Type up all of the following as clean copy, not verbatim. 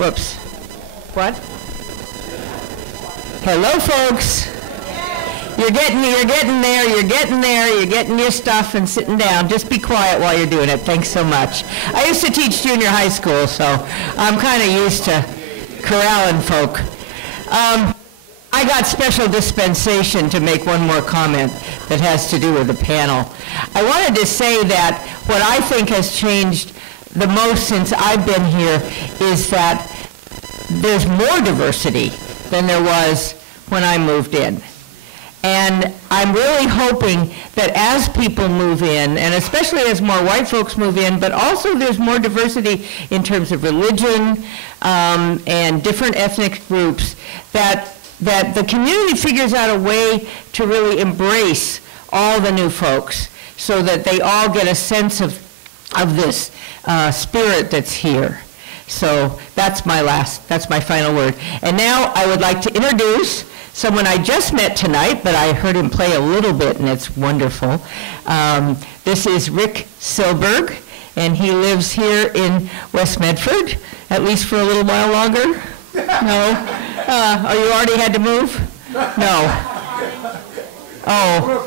Whoops. What? Hello, folks. You're getting there, you're getting your stuff and sitting down. Just be quiet while you're doing it. Thanks so much. I used to teach junior high school, so I'm kind of used to corralling folk. I got special dispensation to make one more comment that has to do with the panel. I wanted to say that what I think has changed the most since I've been here is that there's more diversity than there was when I moved in. And I'm really hoping that as people move in, and especially as more white folks move in, but also there's more diversity in terms of religion and different ethnic groups, that the community figures out a way to really embrace all the new folks so that they all get a sense of this spirit that's here. So that's my final word. And now I would like to introduce someone I just met tonight, but I heard him play a little bit, and it's wonderful. This is Rick Silberg, and he lives here in West Medford, at least for a little while longer. No? Oh, you already had to move? No. Oh.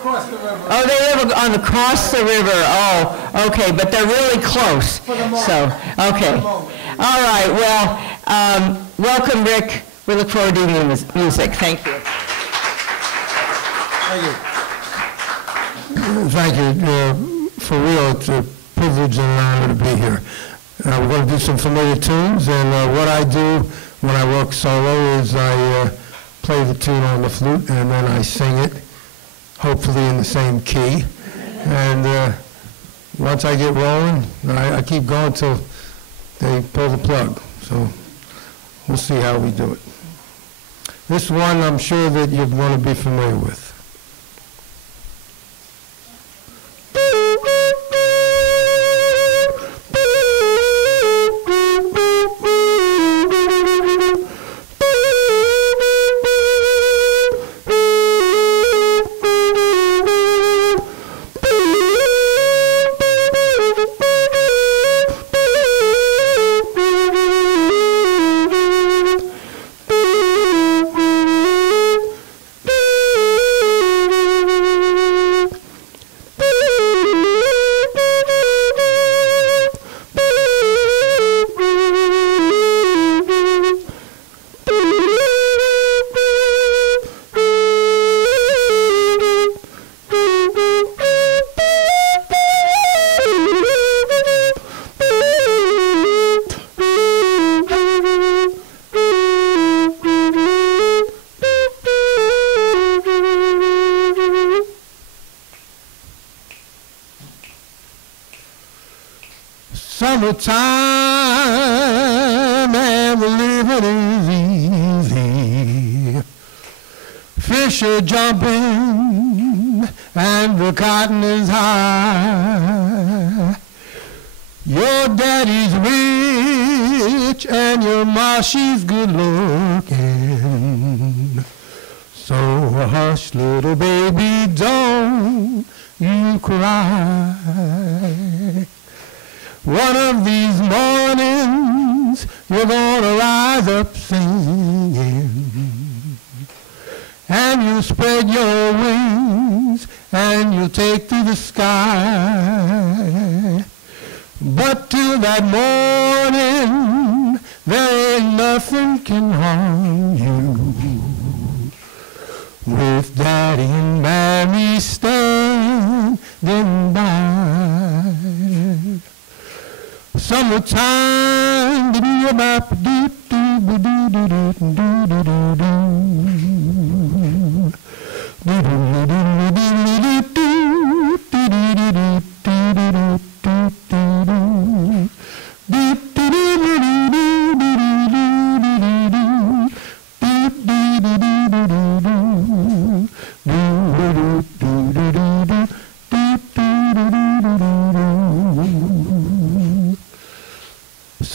Oh, they live across the river. Oh, okay, but they're really close. So, okay. All right, well, welcome, Rick. We look forward to your music. Thank you. Thank you. For real, it's a privilege and an honor to be here. We're going to do some familiar tunes, and what I do when I work solo is I play the tune on the flute, and then I sing it, hopefully in the same key. And once I get rolling, I keep going till they pull the plug. So we'll see how we do it. This one I'm sure that you're going to be familiar with. Summertime and the living is easy. Fish are jumping and the cotton is high. Your daddy's rich and your ma, she's good looking. So hush, little baby, don't you cry. One of these mornings, you're gonna rise up singing, and you spread your wings, and you'll take to the sky. But till that morning, there ain't nothing can harm you. With Daddy and Mammy standing by. Summertime,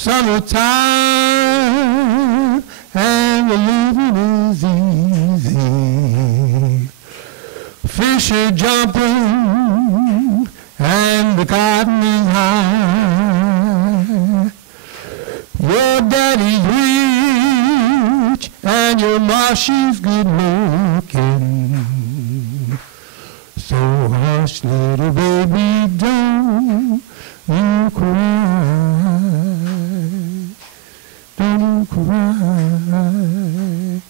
summertime and the living is easy. Fish are jumping and the cotton is high. Your daddy's and your ma, she's good looking. So hush, little baby, don't you cry. Don't you cry.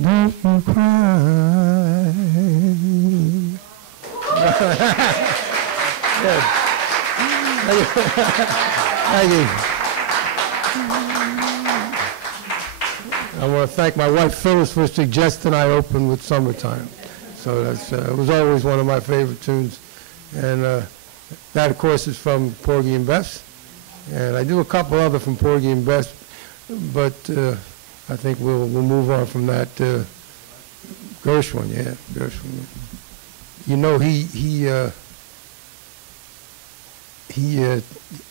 Don't you cry. Good. Thank you. I want to thank my wife Phyllis for suggesting I open with Summertime. So that's it was always one of my favorite tunes. And that, of course, is from Porgy and Bess. And I do a couple other from Porgy and Bess, but I think we'll move on from that. Gershwin, yeah, Gershwin. You know, he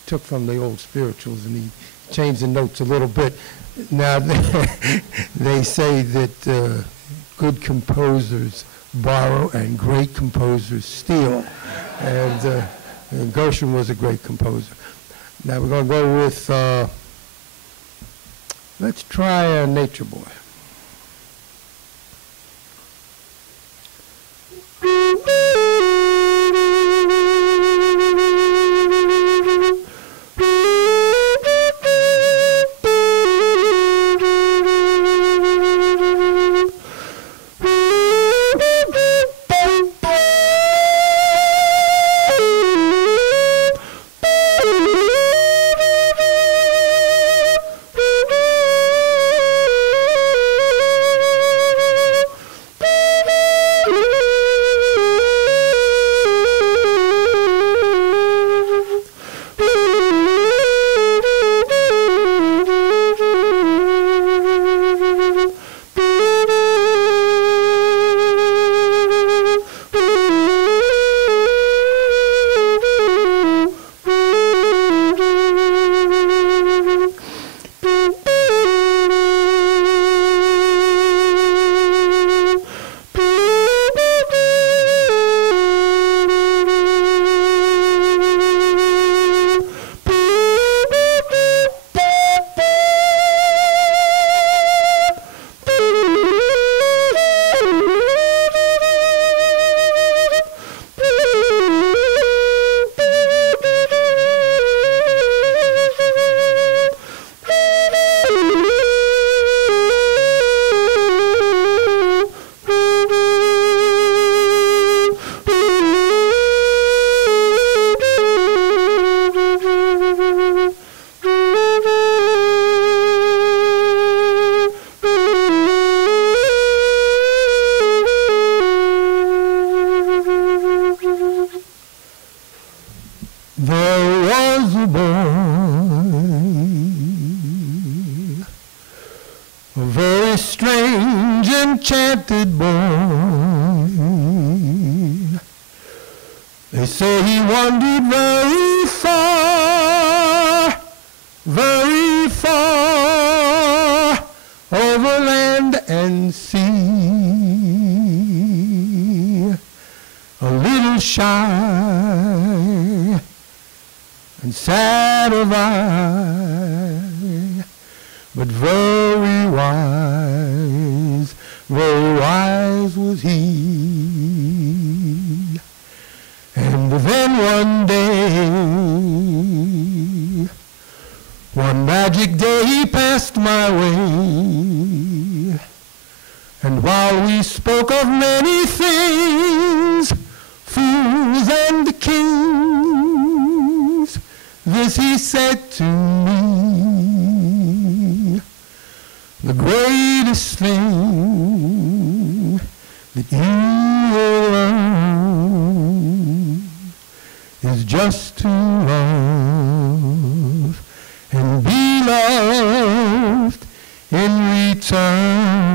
took from the old spirituals and he changed the notes a little bit. Now, they say that good composers borrow and great composers steal. And Gershwin was a great composer. Now we're going to go with, let's try Nature Boy. enchanted boy. They say he wandered very far, over land and sea. A little shy and sad of eye, but very wise was he. And then one magic day he passed my way, and while we spoke of many things, fools and kings, this he said to me: the greatest thing that you will learn is just to love and be loved in return.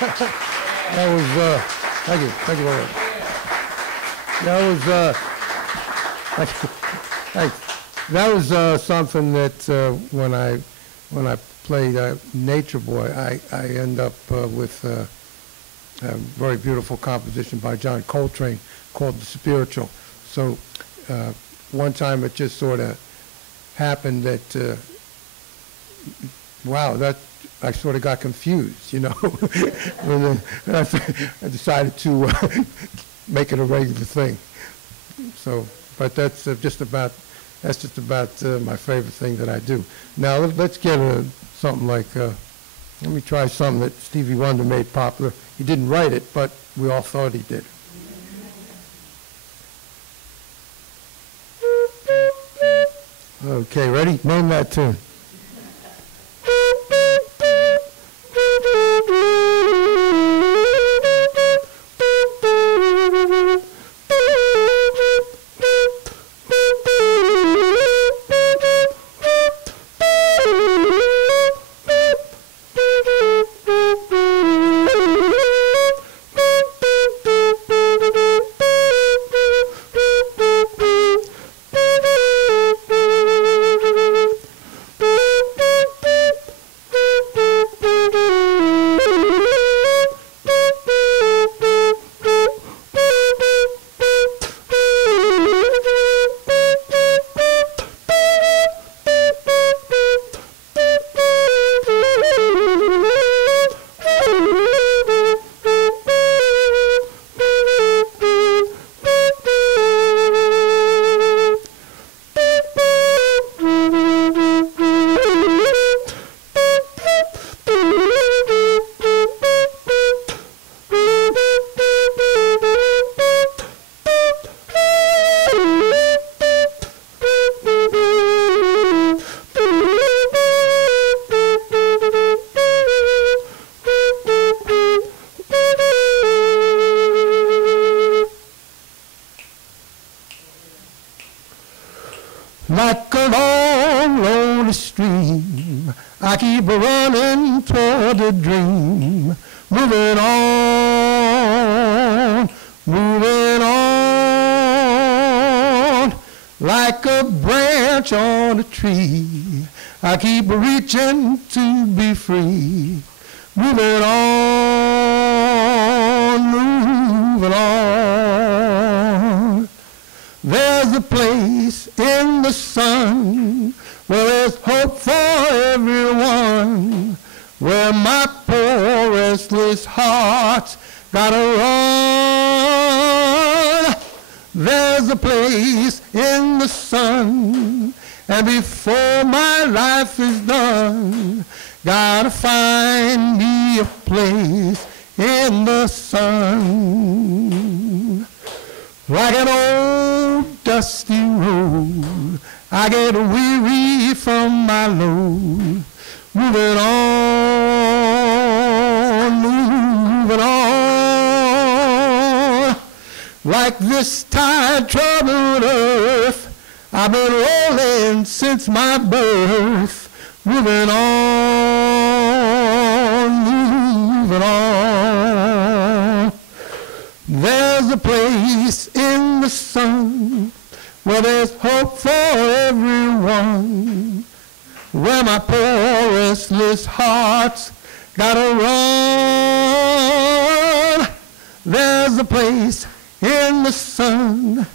That was, thank you very much. That was something that when I played Nature Boy, I end up with a very beautiful composition by John Coltrane called The Spiritual. So one time it just sort of happened that, wow, that I sort of got confused, you know. And I decided to make it a regular thing. So, but that's just about my favorite thing that I do. Now let's get something like, let me try something that Stevie Wonder made popular. He didn't write it, but we all thought he did. Okay, ready? Name that tune. Like a long, lonely stream, I keep running toward the dream, moving on, like a branch on a tree. I keep reaching to be free, moving on. There's a place in the sun where there's hope for everyone, where my poor restless heart's gotta run. There's a place in the sun, and before my life is done, gotta find me a place in the sun. Like an old dusty road, I get weary from my load, moving on. Like this tide-troubled earth, I've been rolling since my birth, moving on. There's a place in the sun where there's hope for everyone, where my poor restless heart's gotta run. There's a place in the sun,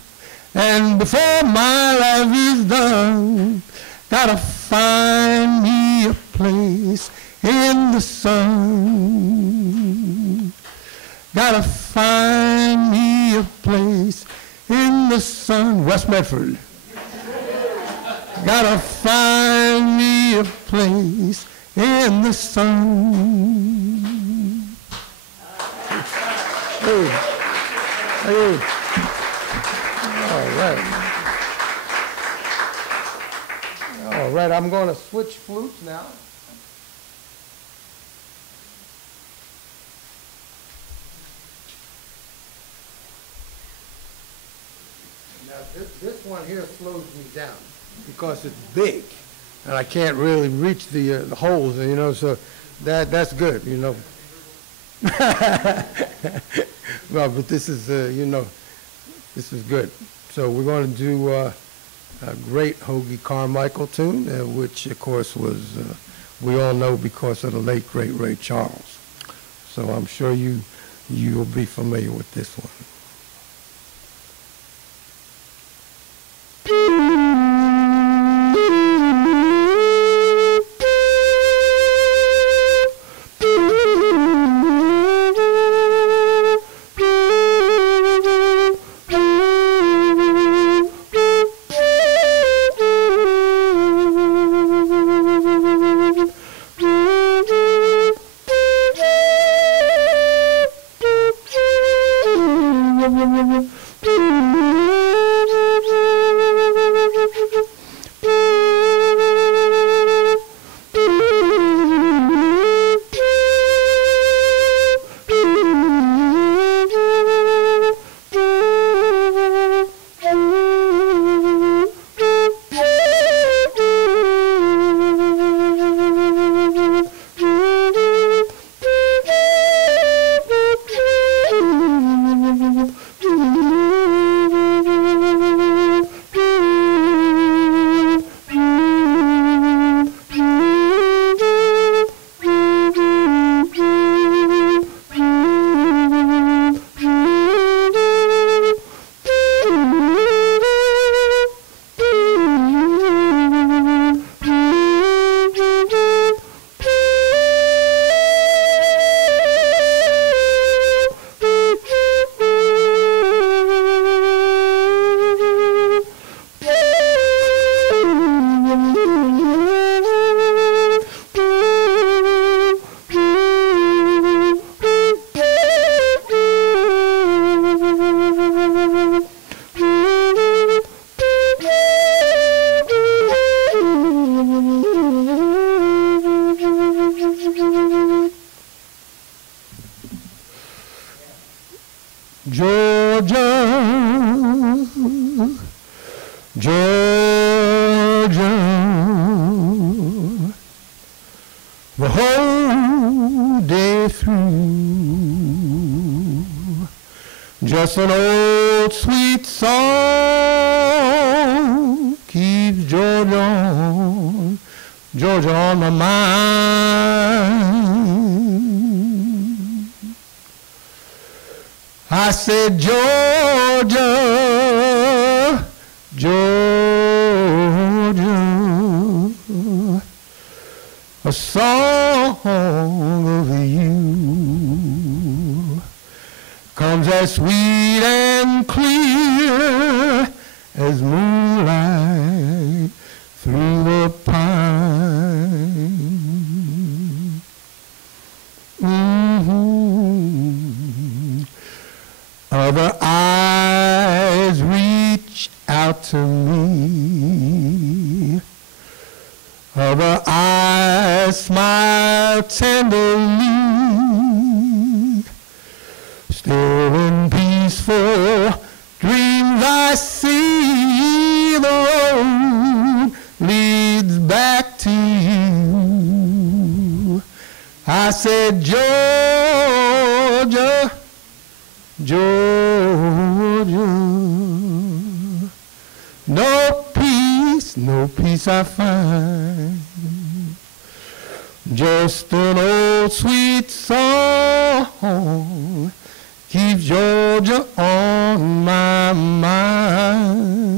and before my life is done, gotta find me a place in the sun. Gotta find me a place in the sun. West Medford. Gotta find me a place in the sun. Hey. Hey. All right. All right, I'm going to switch flutes now. This one here slows me down because it's big, and I can't really reach the holes, you know. So that's good, you know. Well, but this is, this is good. So we're going to do a great Hoagy Carmichael tune, which, of course, was, we all know because of the late, great Ray Charles. So I'm sure you'll be familiar with this one. Georgia, the whole day through, just an old sweet song keeps Georgia on my mind. I said, Georgia, Georgia, a song of you comes as sweet and clear as moonlight through the pine. Other eyes reach out to me. Other eyes smile tenderly. Still in peaceful dreams I see the road leads back to you. I said, Georgia, Georgia, no peace I find. Just an old sweet song keeps Georgia on my mind.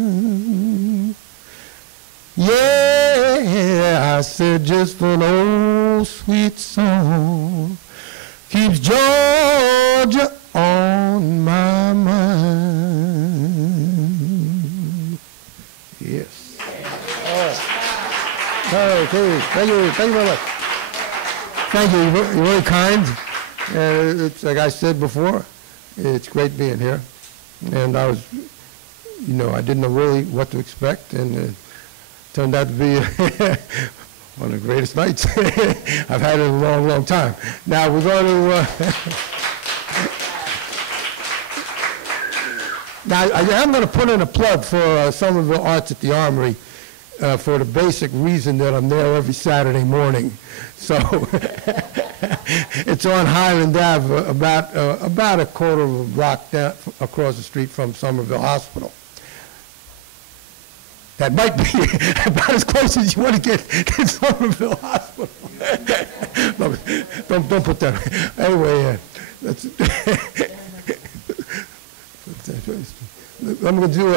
Yeah, I said just an old sweet song keeps Georgia on my mind. Yes. Okay, thank you very much. Thank you, you're very kind. It's like I said before, it's great being here. And I was, I didn't know really what to expect, and it turned out to be one of the greatest nights I've had in a long, long time. Now we're going to, now I'm going to put in a plug for Somerville Arts at the Armory. for the basic reason that I'm there every Saturday morning. So it's on Highland Ave, about a quarter of a block down across the street from Somerville Hospital. That might be about as close as you want to get to Somerville Hospital. Don't put that. Anyway, that's. I'm going to do.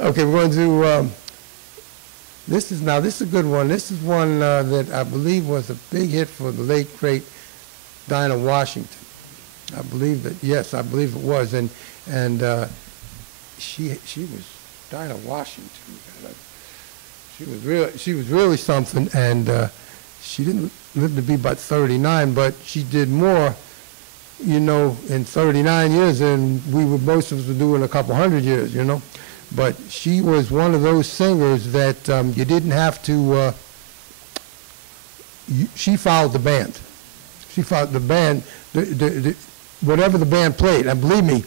Okay, we're going to do. This is a good one. This is one that I believe was a big hit for the late great Dinah Washington. I believe that. Yes, I believe it was, and she was. Dinah Washington. She was really something, and she didn't live to be about 39, but she did more, in 39 years than most of us were doing in a couple hundred years, But she was one of those singers that you didn't have to. She followed the band. She followed the band. Whatever the band played, and believe me,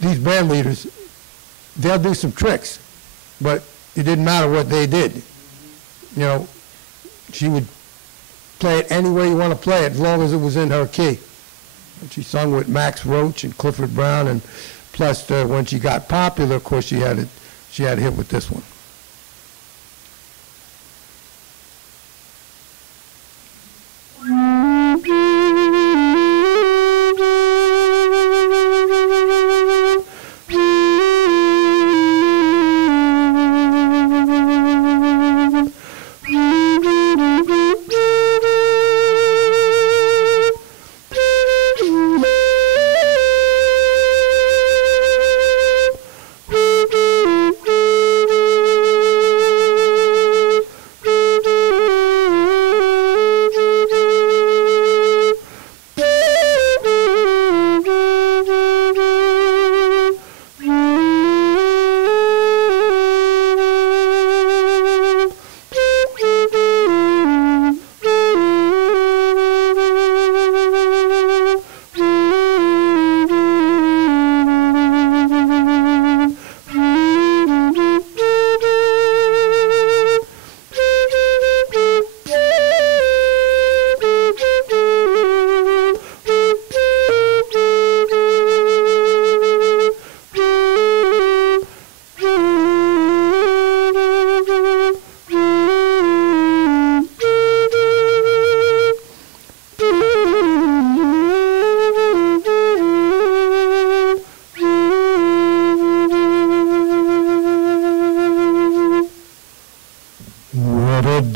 these band leaders. They'll do some tricks, but it didn't matter what they did. She would play it any way you want to play it, as long as it was in her key. And she sung with Max Roach and Clifford Brown, and plus when she got popular, of course, she had a hit with this one.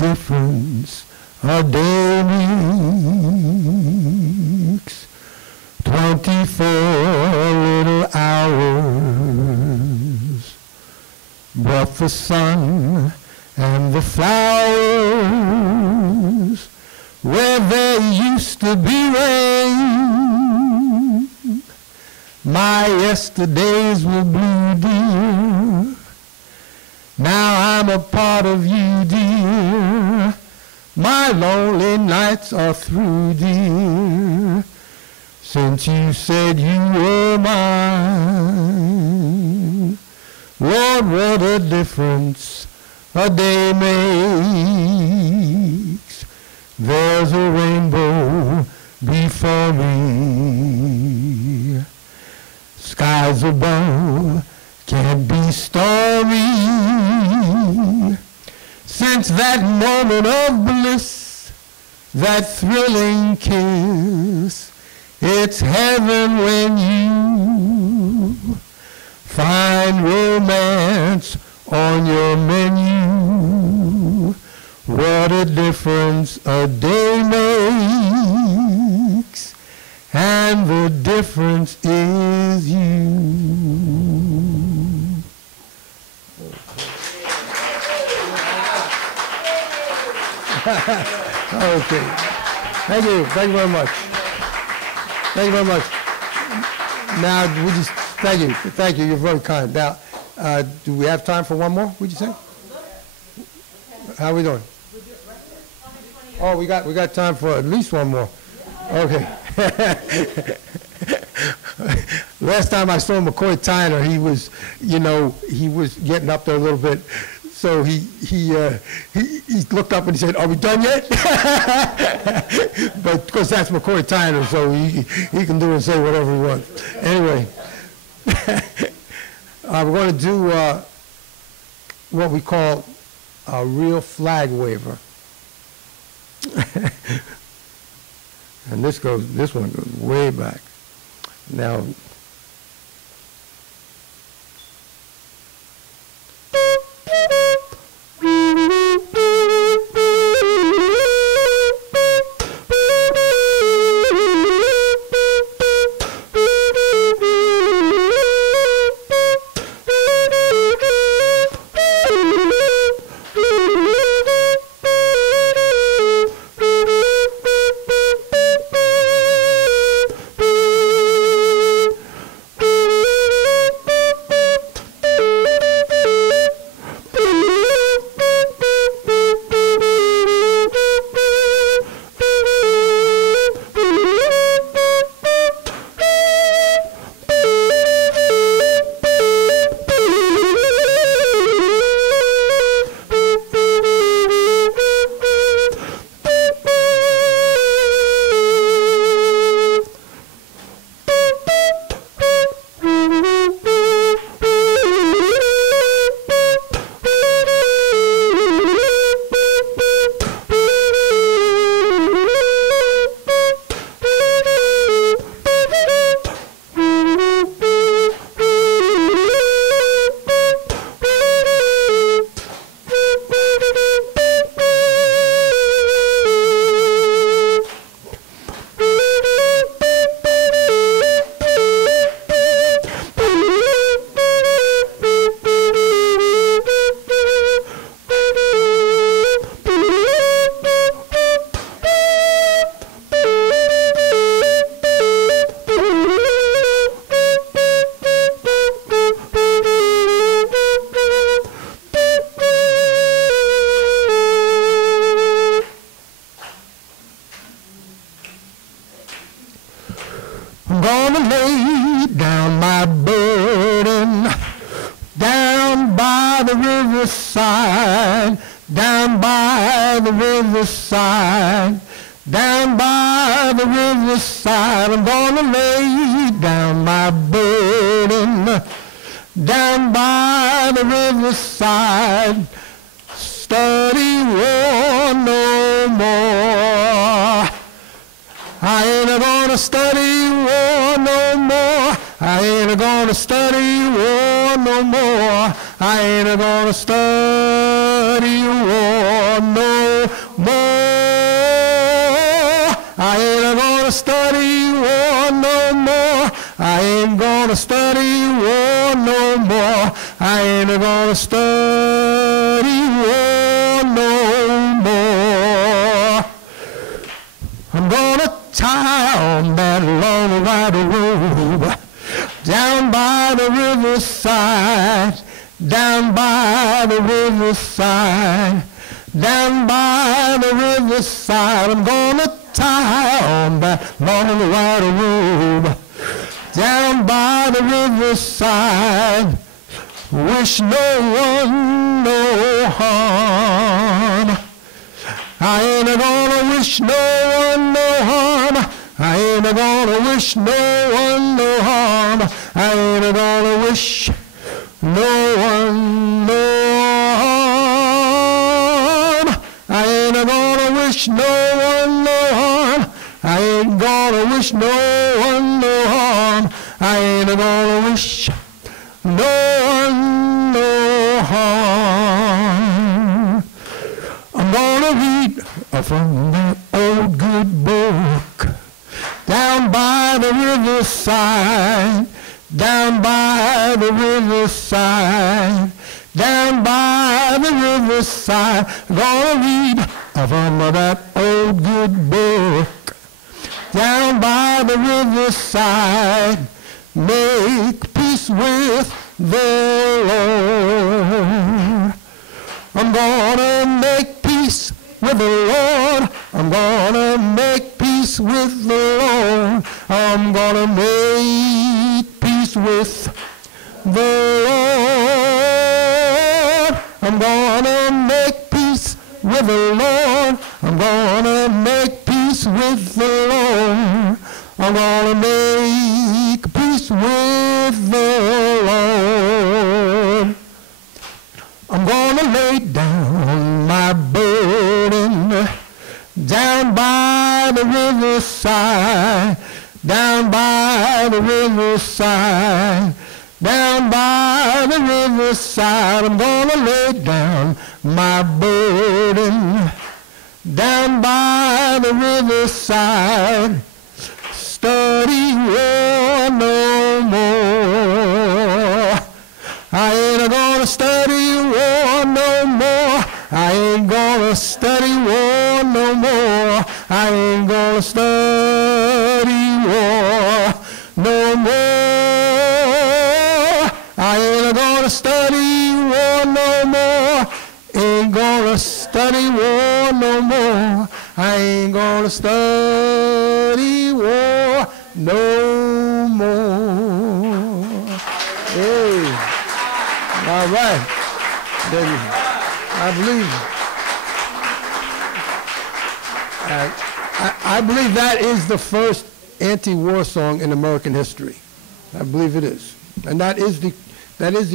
difference a day makes. 24 little hours, but the sun and the flowers where there used to be rain. My yesterdays were blue, dear. Now I'm a part of you, dear. My lonely nights are through, dear, since you said you were mine. Lord, what a difference a day makes. There's a rainbow before me. Skies above can't be stormy. Since that moment of bliss, that thrilling kiss, it's heaven when you find romance on your menu. What a difference a day makes, and the difference is you. Okay. Thank you. Thank you very much. Thank you very much. Now, we just, thank you. Thank you. You're very kind. Now, do we have time for one more, would you say? How are we doing? Oh, we got time for at least one more. Okay. Last time I saw McCoy Tyner, he was getting up there a little bit. So he looked up and he said, "Are we done yet?" But of course that's McCoy Tyner, so he can do and say whatever he wants. Anyway, we're going to do what we call a real flag waver. And this one goes way back. Now, I'm gonna lay down my burden down by the riverside, down by the riverside, down by the riverside. I'm gonna lay down my burden down by the riverside. Study war no more. I ain't gonna study war no more. I ain't gonna study war no more. I ain't gonna study war no more. I ain't gonna study war no more. I ain't gonna study war no more. I ain't gonna study war no more. I'm gonna tie on that long white robe down by the riverside, down by the riverside, down by the riverside. I'm gonna tie on that long white robe down by the riverside. Wish no one no harm. I ain't gonna wish no one no harm. I ain't gonna wish no one no harm. I ain't gonna wish no one no harm. I ain't gonna wish no one no harm. I ain't gonna wish no one no harm. I ain't gonna wish no one no harm. I'm gonna read from that old good book down by the riverside, down by the riverside, down by the riverside. I'm gonna read from that old good book down by the riverside. Make peace with the Lord. I'm gonna make peace with the Lord. I'm gonna make peace with the Lord. I'm gonna make peace with the Lord. I'm gonna with the Lord. I'm gonna make peace with the Lord. I'm gonna make peace with the Lord. I'm gonna lay down my burden down by the riverside, down by the riverside, down by the riverside. I'm gonna lay down my burden down by the riverside. Study war no more. I ain't gonna study war no more. I ain't gonna study war no more. I ain't gonna study war no more. I ain't gonna study war no more. Ain't gonna study war no more. I ain't gonna study war no more. Hey, all right. I believe that is the first anti-war song in American history. I believe it is, and that is the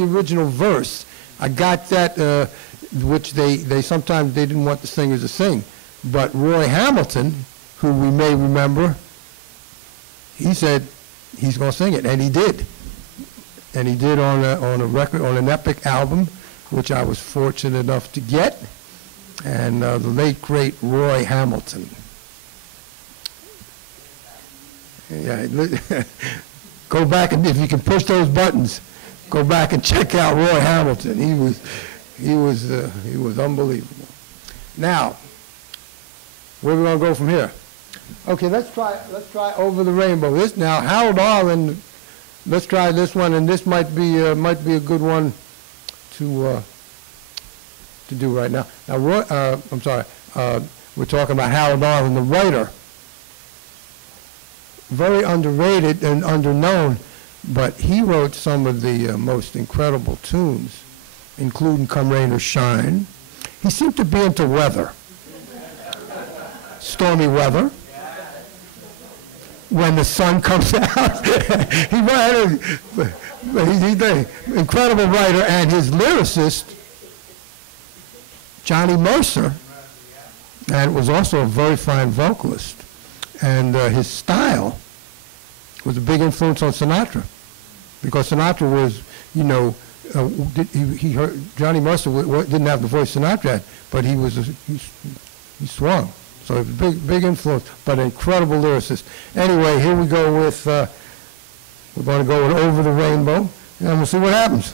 original verse. I got that, which they sometimes they didn't want the singers to sing, but Roy Hamilton, who we may remember, he said he's going to sing it, and he did. And he did on a record, on an epic album, which I was fortunate enough to get, and the late, great Roy Hamilton. Yeah, go back, and if you can push those buttons, go back and check out Roy Hamilton. He was unbelievable. Now, where are we going to go from here? Okay, let's try Over the Rainbow. Now, Harold Arlen, let's try this one, and this might be a good one to do right now. Now, Roy, I'm sorry, we're talking about Harold Arlen, the writer. Very underrated and underknown, but he wrote some of the most incredible tunes, including Come Rain or Shine. He seemed to be into weather, stormy weather. When the sun comes out, he's an incredible writer, and his lyricist, Johnny Mercer, and was also a very fine vocalist. And his style was a big influence on Sinatra, because Sinatra was, he heard, Johnny Mercer didn't have the voice Sinatra had, but he swung. So a big influence, but an incredible lyricist. Anyway, here we go with, we're going to go with Over the Rainbow, and we'll see what happens.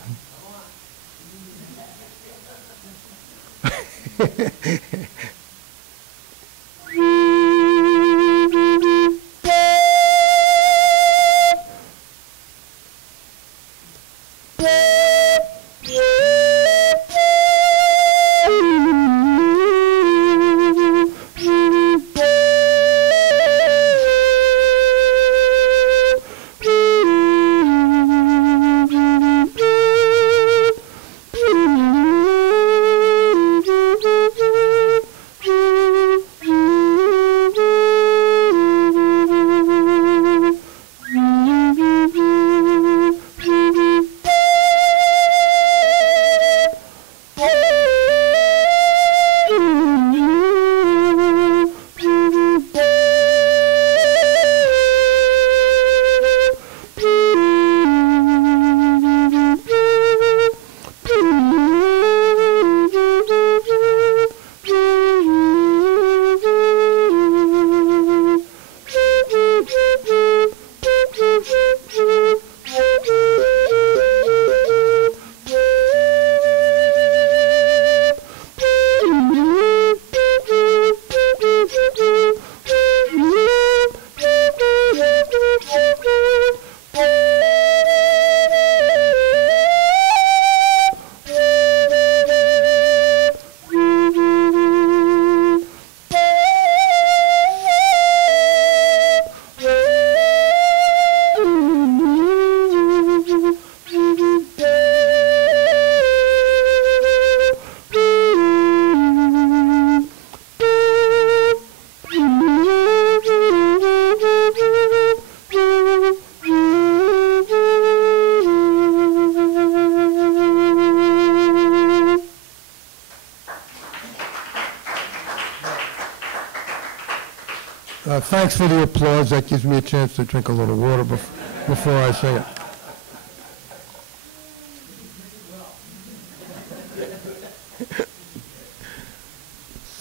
Thanks for the applause. That gives me a chance to drink a little water before I sing it.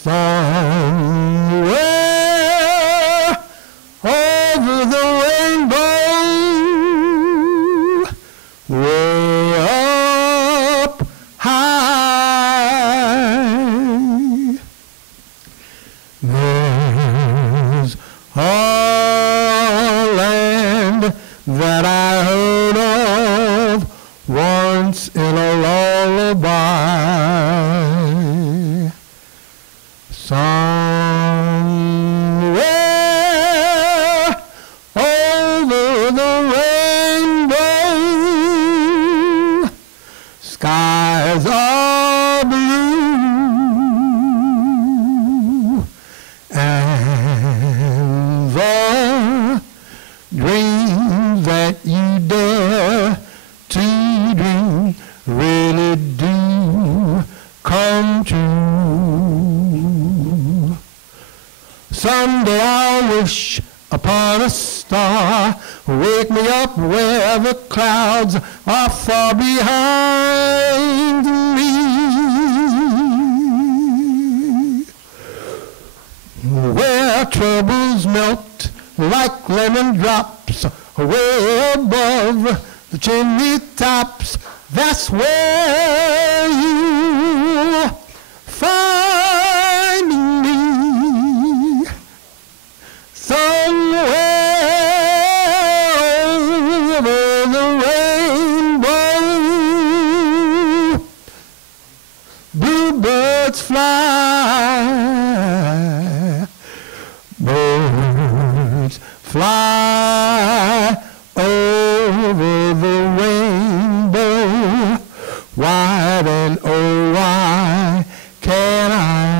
Somewhere over the rainbow, way up high, there's a land that I heard of once in a lullaby. Somewhere over the rainbow, skies are blue, and the dreams that you dare to dream really do come true. Someday I'll wish upon a star, wake me up where the clouds are far behind me, where troubles melt like lemon drops way above the chimney tops. That's where you find me, somewhere over the rainbow. Bluebirds fly, birds fly over the rainbow. Why then, oh why can't I?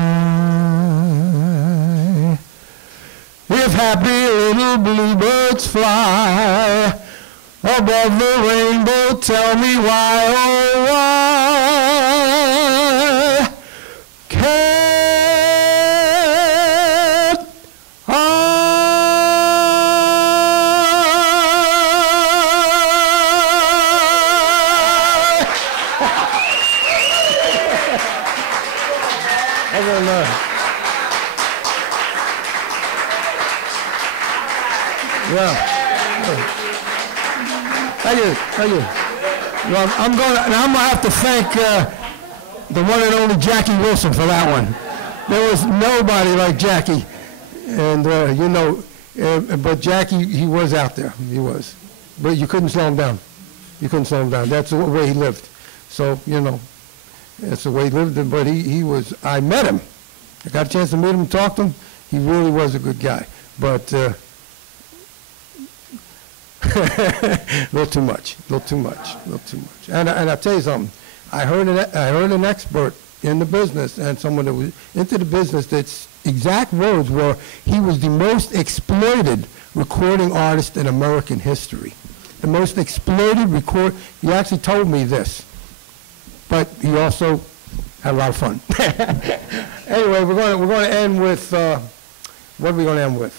If happy little bluebirds fly above the rainbow, tell me why, oh why can't I? Yeah. Thank you. Thank you. Well, I'm going to have to thank the one and only Jackie Wilson for that one. There was nobody like Jackie, and you know, but Jackie, he was out there. He was, but you couldn't slow him down. You couldn't slow him down. That's the way he lived. So you know, that's the way he lived. But he was. I met him. I got a chance to meet him, talk to him. He really was a good guy, but. A little too much. And I'll tell you something. I heard an expert in the business and someone that was into the business that's exact words were he was the most exploited recording artist in American history. The most exploited record. He actually told me this, but he also had a lot of fun. Anyway, we're going to end with what are we going to end with?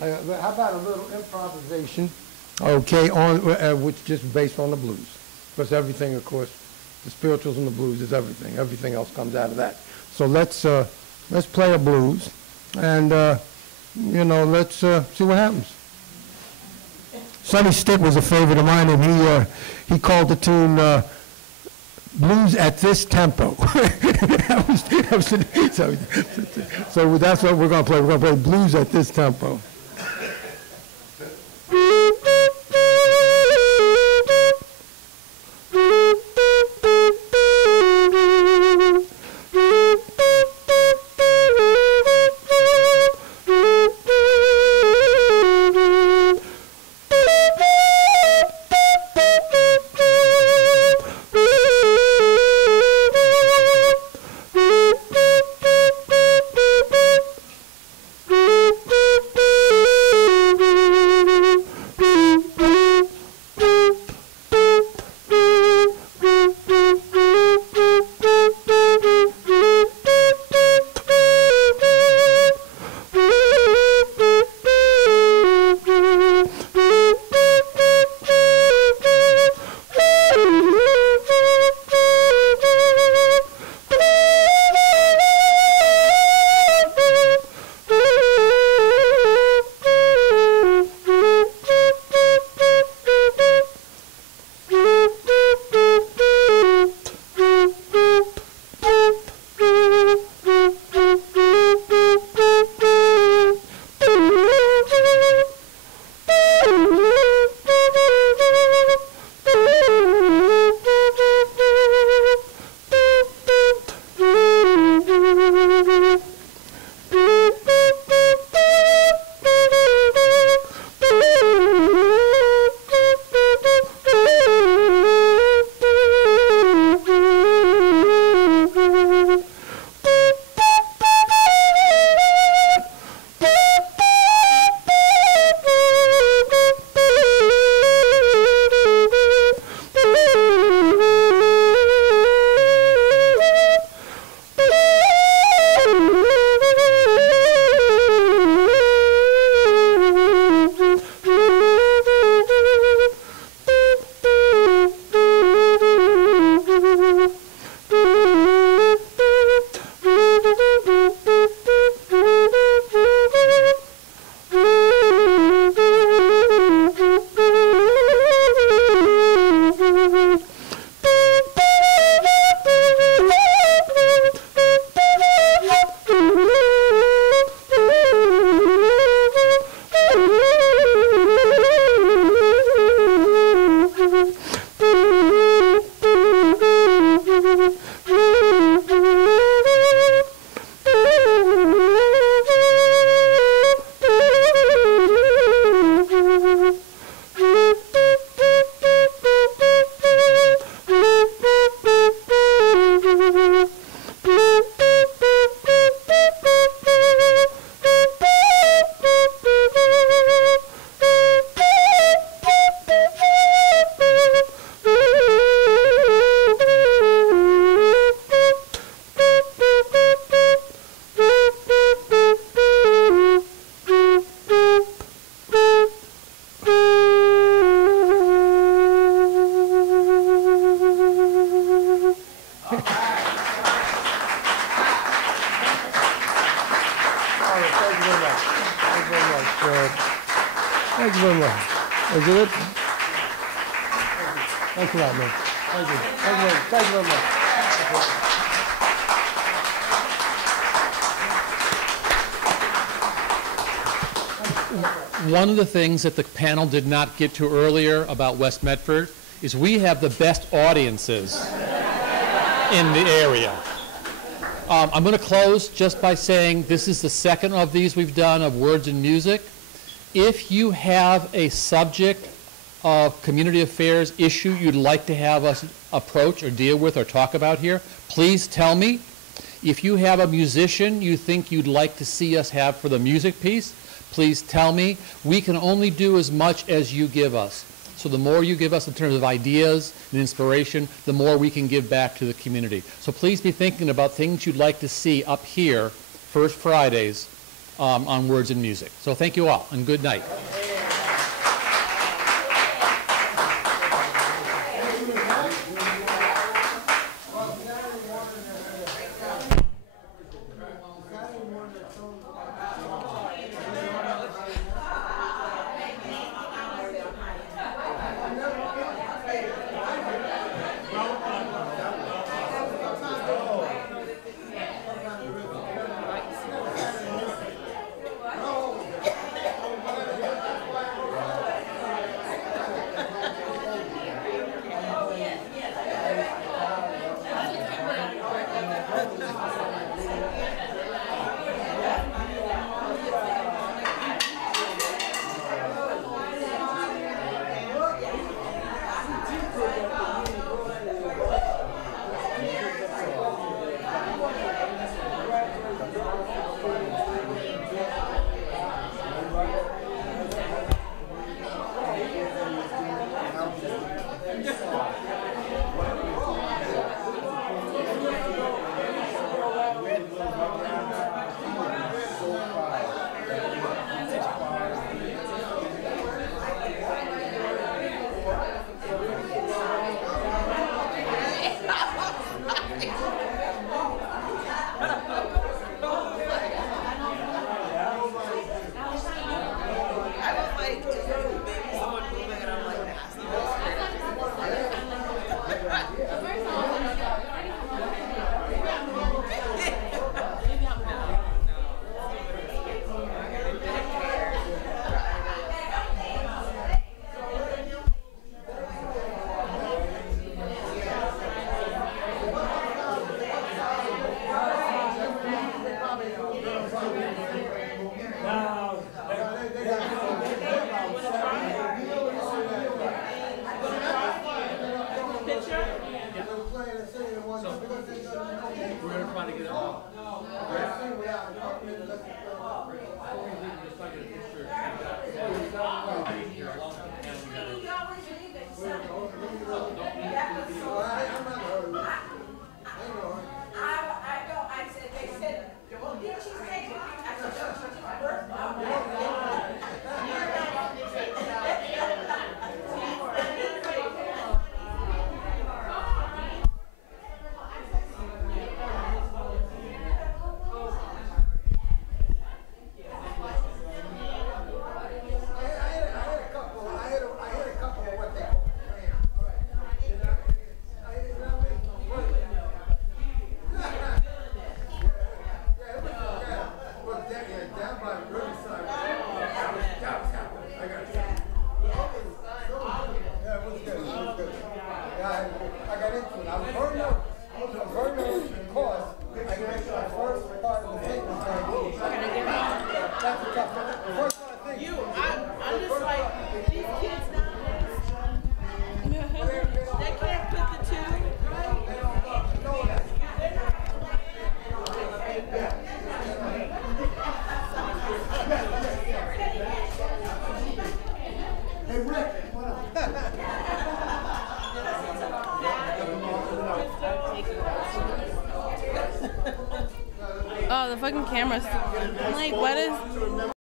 How about a little improvisation? Okay, on which just based on the blues, because everything, of course, the spirituals and the blues is everything. Everything else comes out of that. So let's play a blues, and you know, let's see what happens. Sonny Stitt was a favorite of mine, and he called the tune Blues at This Tempo. So that's what we're going to play. We're going to play Blues at This Tempo. Thank you very much. Thank you very much. Thank you very much. Is it? Thanks a lot, man. Thank you. Thank you very much. One of the things that the panel did not get to earlier about West Medford is we have the best audiences in the area. I'm going to close just by saying this is the second of these we've done of Words and Music. If you have a subject of community affairs issue you'd like to have us approach or deal with or talk about here, please tell me. If you have a musician you think you'd like to see us have for the music piece, please tell me. We can only do as much as you give us. So the more you give us in terms of ideas and inspiration, the more we can give back to the community. So please be thinking about things you'd like to see up here, first Fridays, on Words and Music. So thank you all, and good night. Oh, the fucking camera's... I'm like, what is...